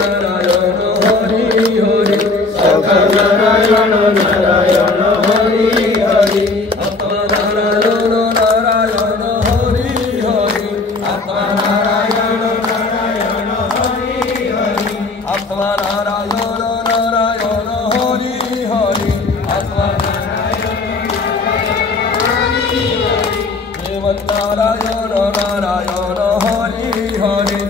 Narayan, Hari Hari, Sakha Narayan. Narayan Narayan Hari Hari आत्मा नारायण नारायण हरि हरि आत्मा नारायण नारायण हरि हरि आत्मा नारायण नारायण हरि हरि आत्मा नारायण नारायण नारायण हरि हरि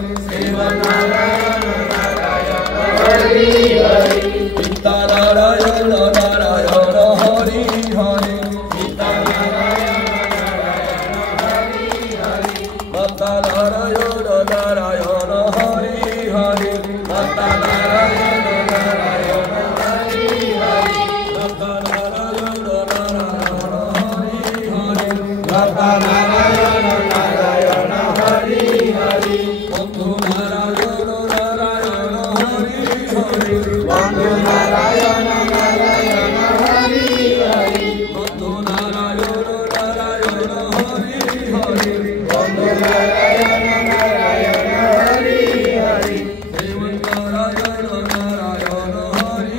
नारायण नारायण हरि हरि पिता नारायण नारायण हरि हरि पिता नारायण नारायण हरि हरि माता नारायण नारायण हरि हरि माता नारायण नारायण हरि हरि माता नारायण नारायण हरि हरि माता नारायण नारायण हरि हरि बंधु नारायण नारायण हरि हरि बंधु नारायण नारायण हरि हरि बंधु नारायण नारायण हरि हरि बंधु नारायण नारायण हरि हरि देव नारायण नारायण हरि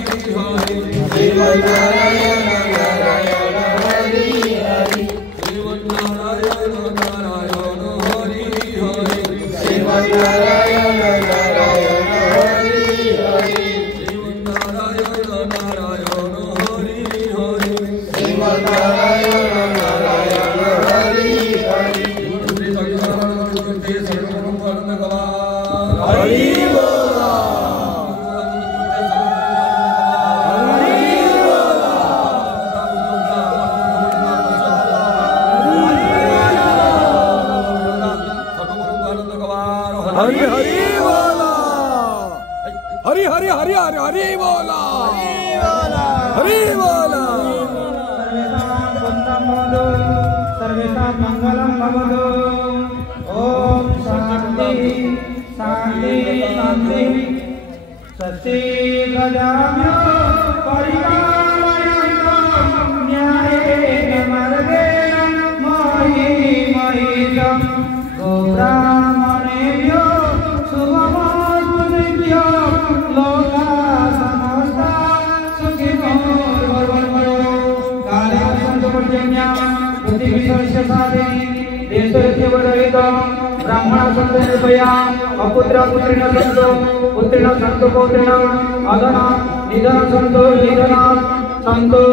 हरि देव नारायण नारायण हरि हरि देव नारायण नारायण हरि हरि देव नारायण नारायण हरि हरि देव नारायण नारायण हरि हरि देव नारायण नारायण हरि हरि हरि बोला हरि हरि बोला हरि हरि हरि हरि हरि बोला हरि बोला सर्वेषां मंगलं भवतु ओम शांति शांति शांति सत्य गजाम्यो परिपालयन्तं न्यायेन मार्गेण महि महितं गोब्राह्मणेभ्यो शुभमस्तु नित्यं लोकाः समस्ताः सुखिनो भवन्तु काले सन्तु पर्जन्या बुद्धिविशेष साधिनी देशस्य वरहितं ब्राह्मण सन्तु निर्भया अपुत्र पुत्रिण सन्तु पुत्रिण सन्तु पौत्रिण अधना निधन सन्तु निधना सन्तु